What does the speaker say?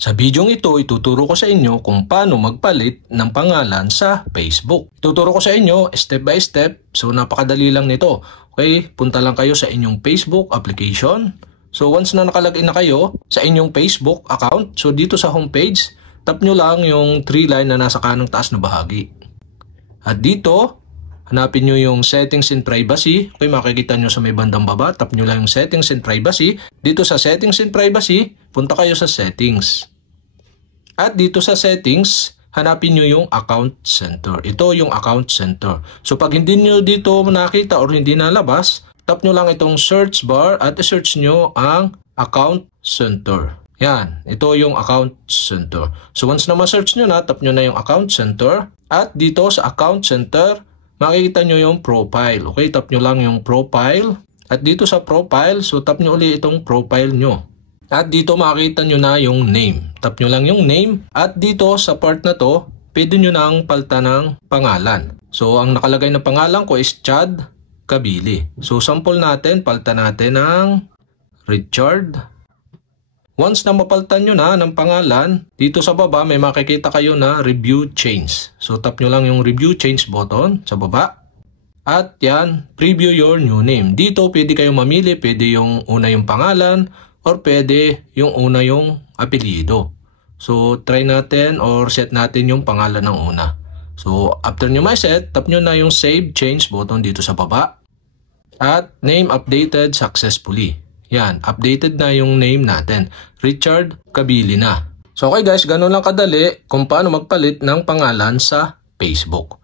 Sa bidyong ito, ituturo ko sa inyo kung paano magpalit ng pangalan sa Facebook. Ituturo ko sa inyo step by step, so napakadali lang nito. Okay, punta lang kayo sa inyong Facebook application. So once na nakalagin na kayo sa inyong Facebook account, so dito sa homepage, tap nyo lang yung 3 line na nasa kanang taas na bahagi. At dito, hanapin nyo yung settings and privacy. Okay, makikita nyo sa may bandang baba, tap nyo lang yung settings and privacy. Dito sa settings and privacy, punta kayo sa settings. At dito sa settings, hanapin nyo yung account center. Ito yung account center. So pag hindi nyo dito nakita or hindi nalabas, tap nyo lang itong search bar at i-search nyo ang account center. Yan, ito yung account center. So once na ma-search nyo na, tap nyo na yung account center. At dito sa account center, makikita nyo yung profile. Okay, tap nyo lang yung profile. At dito sa profile, so tap nyo ulit itong profile nyo. At dito makikita nyo na yung name. Tap nyo lang yung name. At dito sa part na to, pwede nyo nang palitan ng pangalan. So ang nakalagay na pangalan ko is Chad Kabili. So sample natin, palitan natin ng Richard. Once na mapalitan nyo na ng pangalan, dito sa baba may makikita kayo na review change. So tap nyo lang yung review change button sa baba. At yan, preview your new name. Dito pwede kayong mamili, pwede yung una yung pangalan, or pwede yung una yung apelyido. So, try natin or set natin yung pangalan ng una. So, after nyo ma-set, tap nyo na yung Save Change button dito sa baba. At Name Updated Successfully. Yan, updated na yung name natin. Richard Kabili na. So, okay guys, ganun lang kadali kung paano magpalit ng pangalan sa Facebook.